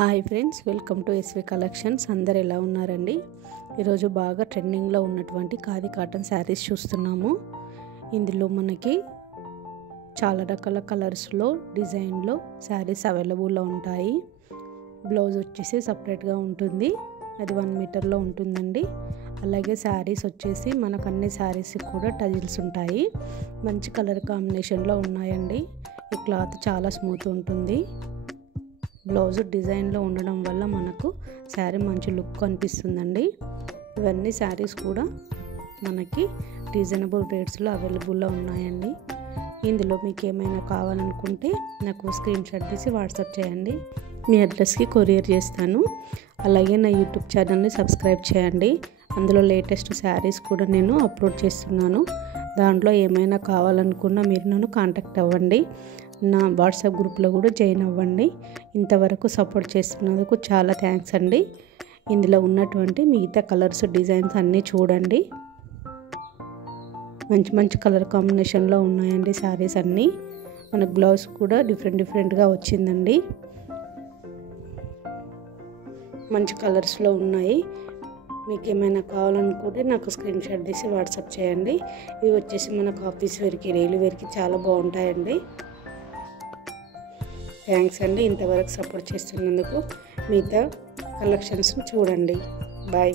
Hi friends, welcome to SV collections. అందరు ఎలా ఉన్నారండి? ఈరోజు బాగా ట్రెండింగ్లో ఉన్నటువంటి ఖాదీ కాటన్ శారీస్ చూస్తున్నాము. ఇందులో మనకి చాలా రకాల కలర్స్లో డిజైన్లో శారీస్ అవైలబుల్లో ఉంటాయి. బ్లౌజ్ వచ్చేసి సపరేట్గా ఉంటుంది, అది 1 మీటర్లో ఉంటుందండి. అలాగే శారీస్ వచ్చేసి మనకు అన్ని శారీస్ కూడా టజిల్స్ ఉంటాయి. మంచి కలర్ కాంబినేషన్లో ఉన్నాయండి. ఈ క్లాత్ చాలా స్మూత్ ఉంటుంది. బ్లౌజ్ డిజైన్లో ఉండడం వల్ల మనకు శారీ మంచి లుక్ కనిపిస్తుందండి. ఇవన్నీ శారీస్ కూడా మనకి రీజనబుల్ రేట్స్లో అవైలబుల్లో ఉన్నాయండి. ఇందులో మీకు ఏమైనా కావాలనుకుంటే నాకు స్క్రీన్ షాట్ తీసి వాట్సాప్ చేయండి, మీ అడ్రస్కి కొరియర్ చేస్తాను. అలాగే నా యూట్యూబ్ ఛానల్ని సబ్స్క్రైబ్ చేయండి. అందులో లేటెస్ట్ శారీస్ కూడా నేను అప్లోడ్ చేస్తున్నాను. దాంట్లో ఏమైనా కావాలనుకున్నా మీరు నన్ను కాంటాక్ట్ అవ్వండి. నా వాట్సాప్ గ్రూప్లో కూడా జాయిన్ అవ్వండి. ఇంతవరకు సపోర్ట్ చేస్తున్నందుకు చాలా థ్యాంక్స్ అండి. ఇందులో ఉన్నటువంటి మిగతా కలర్స్ డిజైన్స్ అన్నీ చూడండి. మంచి మంచి కలర్ కాంబినేషన్లో ఉన్నాయండి శారీస్ అన్నీ. మనకు బ్లౌజ్ కూడా డిఫరెంట్గా వచ్చిందండి. మంచి కలర్స్లో ఉన్నాయి. మీకు ఏమైనా కావాలనుకుంటే నాకు స్క్రీన్ షాట్ తీసి వాట్సాప్ చేయండి. ఇవి వచ్చేసి మనకు ఆఫీస్ వేర్కి, డైలీ వేర్కి చాలా బాగుంటాయండి. థ్యాంక్స్ అండి, ఇంతవరకు సపోర్ట్ చేస్తున్నందుకు. మిగతా కలెక్షన్స్ చూడండి. బాయ్.